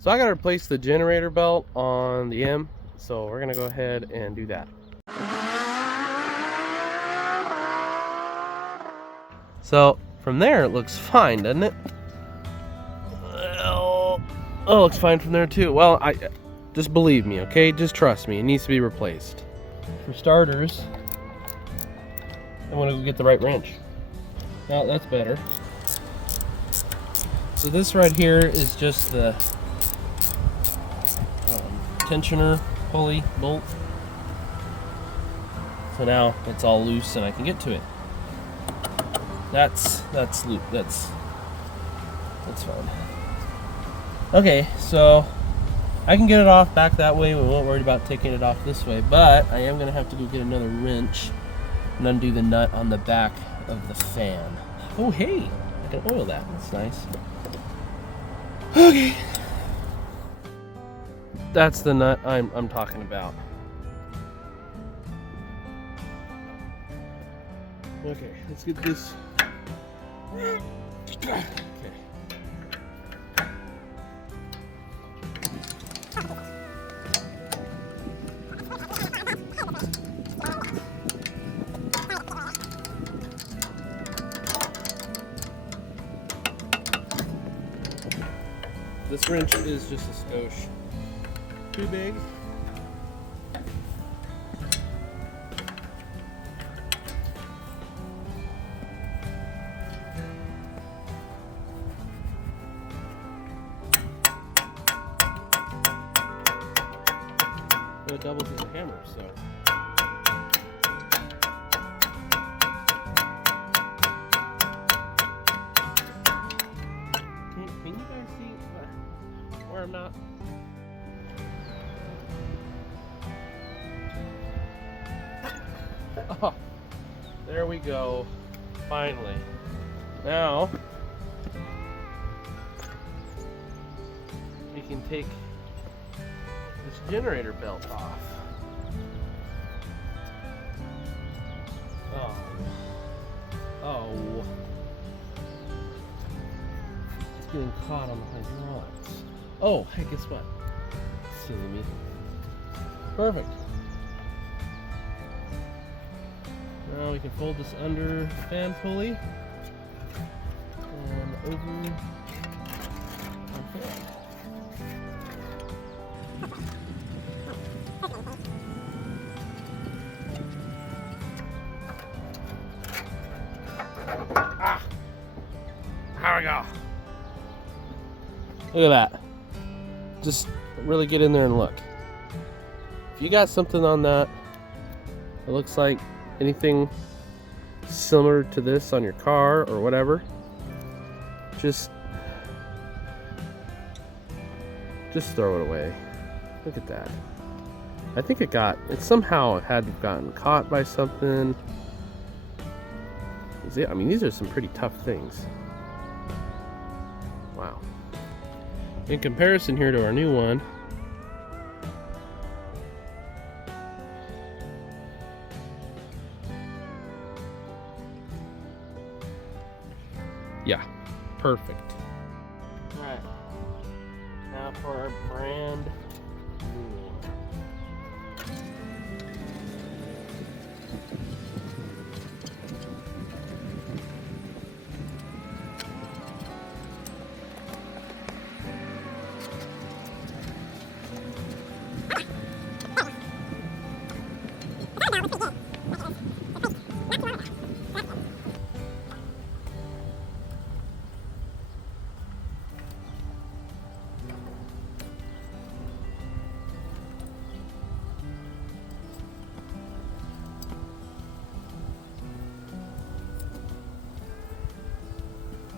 So I gotta replace the generator belt on the M, so we're gonna go ahead and do that. So from there it looks fine, doesn't it? Well, oh, it looks fine from there too. Well, I just believe me, okay? Just trust me, it needs to be replaced. For starters, I want to go get the right wrench. Oh, that's better. So this right here is just the tensioner pulley bolt. So now it's all loose and I can get to it. That's loose. That's fine. Okay, so I can get it off back that way. We won't worry about taking it off this way, but I am gonna have to go get another wrench and undo the nut on the back of the fan. Oh hey, I can oil that. That's nice. Okay. That's the nut I'm talking about. Okay, let's get this. Okay. This wrench is just a skosh too big. But it doubles as a hammer, so. Can you guys see where I'm not? Oh, there we go. Finally. Now we can take this generator belt off. Oh. It's getting caught on the hydraulics. Oh, hey, guess what? Silly me. Perfect. Now we can fold this under the fan pulley and over our fan. Ah! There we go. Look at that. Just really get in there and look. If you got something on that, it looks like anything similar to this on your car or whatever, just throw it away. Look at that. I think it somehow had gotten caught by something. I mean, these are some pretty tough things. Wow. In comparison here to our new one, yeah, perfect. All right, now for our brand new one.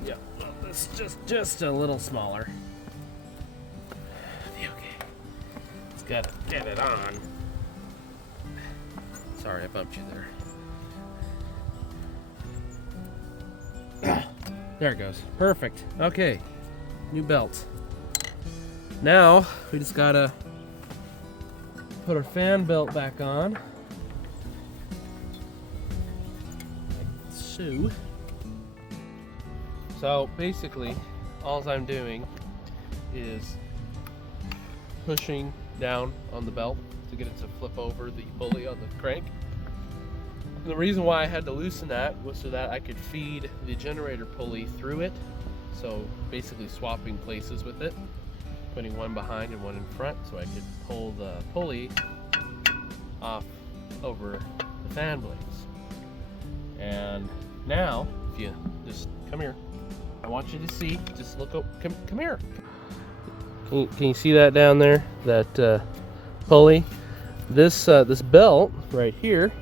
Yeah, well, this is just a little smaller. Okay, it's got to get it on. Sorry, I bumped you there. There it goes. Perfect. Okay, new belt. Now we just gotta put our fan belt back on. Like so basically, all I'm doing is pushing down on the belt to get it to flip over the pulley on the crank. And the reason why I had to loosen that was so that I could feed the generator pulley through it. So basically swapping places with it, putting one behind and one in front so I could pull the pulley off over the fan blades. And now, if you just come here, I want you to see, just look up, come here. Can you see that down there, that pulley? This belt right here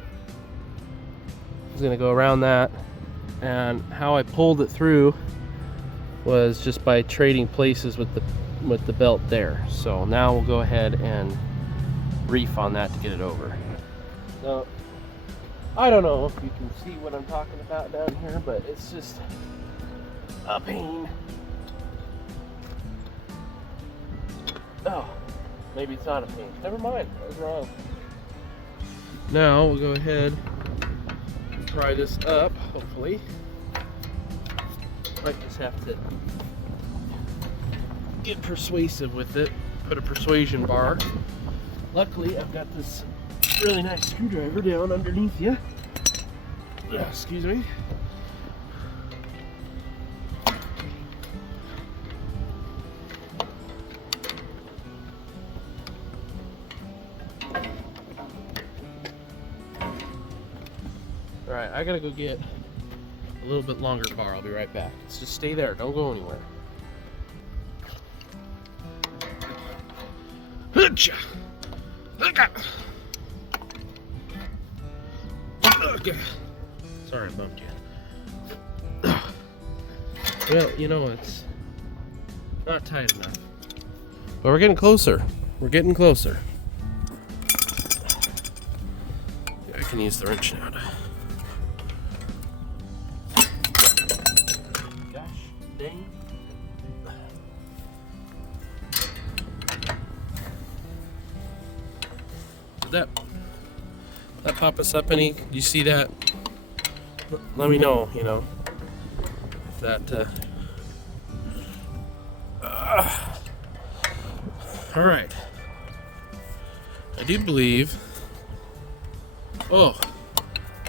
is gonna go around that, and how I pulled it through was just by trading places with the belt there. So now we'll go ahead and reef on that to get it over. Now, I don't know if you can see what I'm talking about down here, but it's just a pain. Oh, maybe it's not a pain. Never mind, I was wrong. Now we'll go ahead and pry this up, hopefully. Might just have to get persuasive with it, put a persuasion bar. Luckily, I've got this really nice screwdriver down underneath you. Excuse me. Alright, I gotta go get a little bit longer bar. I'll be right back. Let's just stay there. Don't go anywhere. Sorry I bumped you. Well, you know, it's not tight enough. But we're getting closer. We're getting closer. I can use the wrench now. Gosh dang. Did that pop us up any? Do you see that? Let me know, you know, if that all right. I do believe. Oh,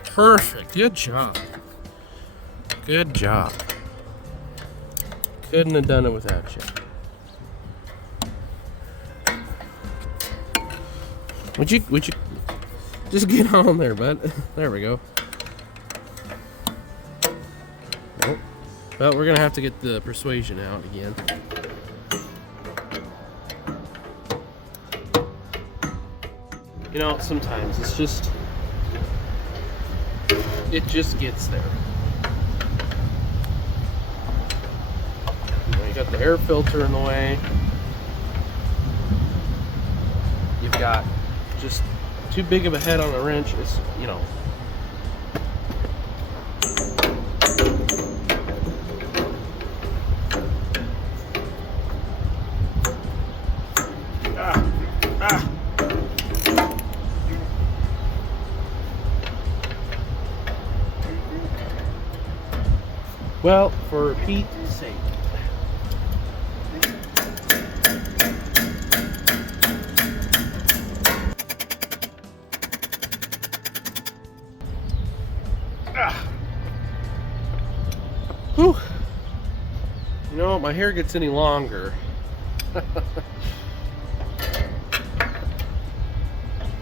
perfect. Good job. Good job. Couldn't have done it without you. Would you just get on there, bud? There we go. Nope. Well, we're gonna have to get the persuasion out again. You know, sometimes it's just, it just gets there. You know, you got the air filter in the way. You've got just too big of a head on the wrench. It's, you know. Well, for Pete's sake. Whew. You know, my hair gets any longer.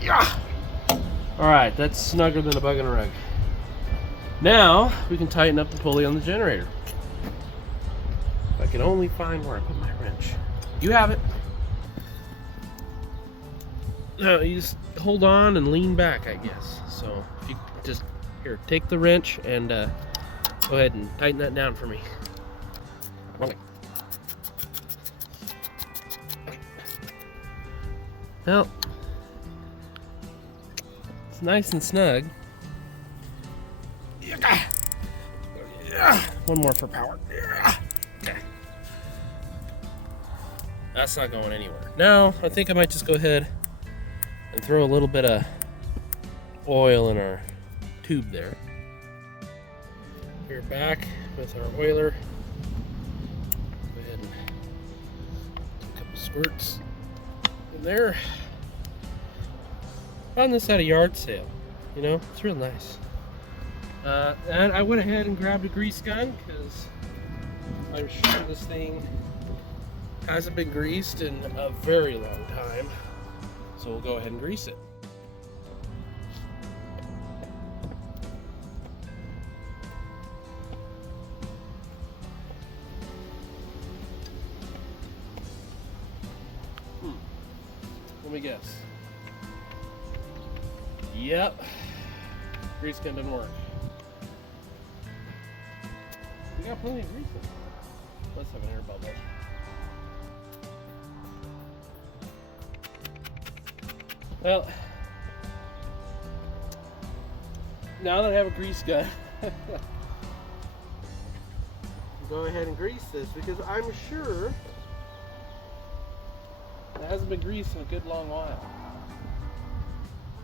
Yeah. All right, that's snugger than a bug in a rug. Now we can tighten up the pulley on the generator. If I can only find where I put my wrench. You have it. No, you just hold on and lean back, I guess. So if you just here, take the wrench and go ahead and tighten that down for me. Well, it's nice and snug. One more for power. Okay. That's not going anywhere. Now, I think I might just go ahead and throw a little bit of oil in our tube there. We're back with our oiler. Go ahead and do a couple squirts. they're on this at a yard sale. You know, it's real nice. And I went ahead and grabbed a grease gun because I'm sure this thing hasn't been greased in a very long time. So we'll go ahead and grease it. Let me guess. Yep. Grease gun didn't work. We got plenty of grease in it. Let's have an air bubble. Well, now that I have a grease gun, I'll go ahead and grease this because I'm sure it hasn't been greased in a good long while.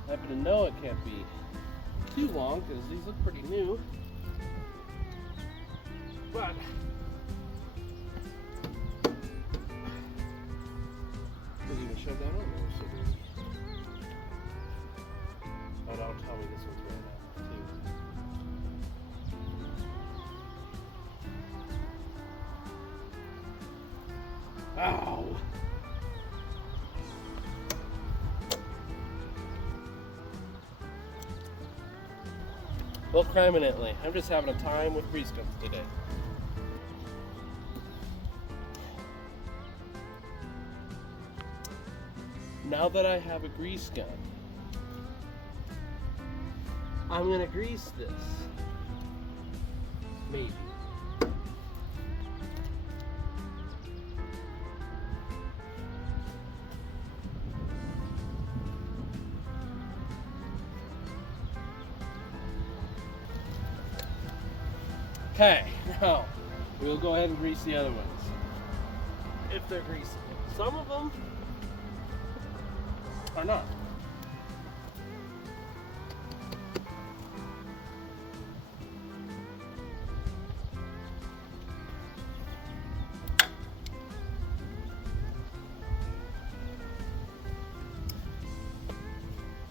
I happen to know it can't be too long because these look pretty new. But doesn't even show that on there. So oh, don't tell me this one's ran out too. Ow! Well, criminally, I'm just having a time with grease guns today. Now that I have a grease gun, I'm gonna grease this. Maybe. Okay, now we'll go ahead and grease the other ones. If they're greasy. Some of them are not.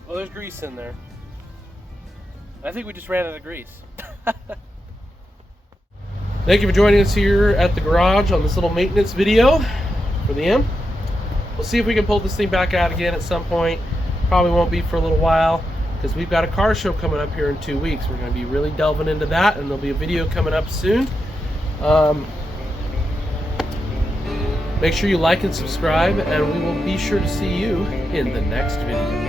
Well, there's grease in there. I think we just ran out of grease. Thank you for joining us here at the garage on this little maintenance video for the M. We'll see if we can pull this thing back out again at some point. Probably won't be for a little while because we've got a car show coming up here in 2 weeks. We're going to be really delving into that, and there'll be a video coming up soon. Make sure you like and subscribe, and we will be sure to see you in the next video.